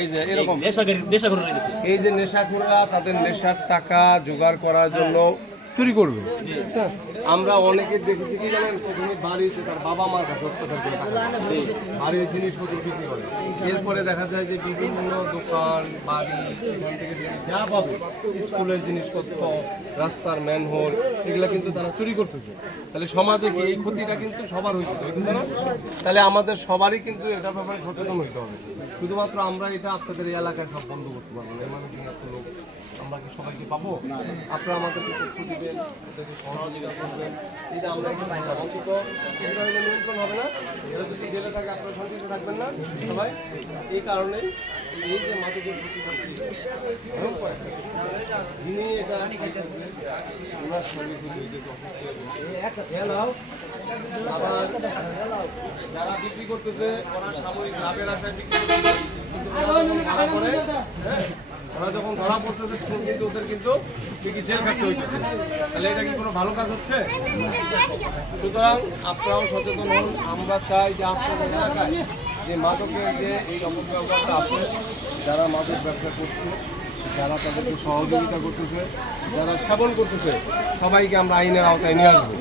এই যে এরকম এই যে নেশাখোররা তাদের নেশার টাকা জোগাড় করার জন্য চুরি করবে। হ্যাঁ, আমরা অনেকে দেখেছি কি জানেন, প্রথমে বাড়িতে তার বাবা মার কাছে বাড়ির জিনিসপত্র বিক্রি করে, এরপরে দেখা যায় যে বিভিন্ন দোকান বাড়ি এখান থেকে যা পাবে স্কুলের জিনিসপত্র, রাস্তার ম্যানহোল, এগুলা কিন্তু তারা চুরি করতেছে। তাহলে সমাজে কি এই ক্ষতিটা কিন্তু সবার হইতেছে না? তাহলে আমাদের সবারই কিন্তু এটার ব্যাপারে সচেতন হইতে হবে। শুধুমাত্র আমরা এটা আপনাদের এই এলাকায় সব বন্ধ করতে পারবো না, এমন কি এত লোক আমরা কি সবাইকে পাবো? আপনারা আমাদেরকে তথ্য দিবেন, সহযোগিতা করবেন, এই যে আমরা এখানে অন্তত নিয়ন্ত্রণ হবে না, এটা যদি জেলে থাকে আপনারা শান্তিতে থাকবেন না সবাই। এই কারণেই এই যে মাদকের যিনি এটা ওনার শরীর আবার যারা বিক্রি করতেছে ওরা সাময়িক লাভের আশায় বিক্রি করতেছে, ওরা যখন ধরা পড়তেছে তখন কিন্তু ওদের কিন্তু জেল খাটতে হইতেছে। তাহলে এটা কি কোনো ভালো কাজ হচ্ছে? সুতরাং আপনারাও সচেতন হন। আমরা চাই যে আপনাদের এলাকায় যে মাদকের যে এই অপব্যবহারটা আছে, যারা মাদক ব্যবসা করছে, যারা তাদেরকে সহযোগিতা করতেছে, যারা সেবন করতেছে, সবাইকে আমরা আইনের আওতায় নিয়ে আসবো।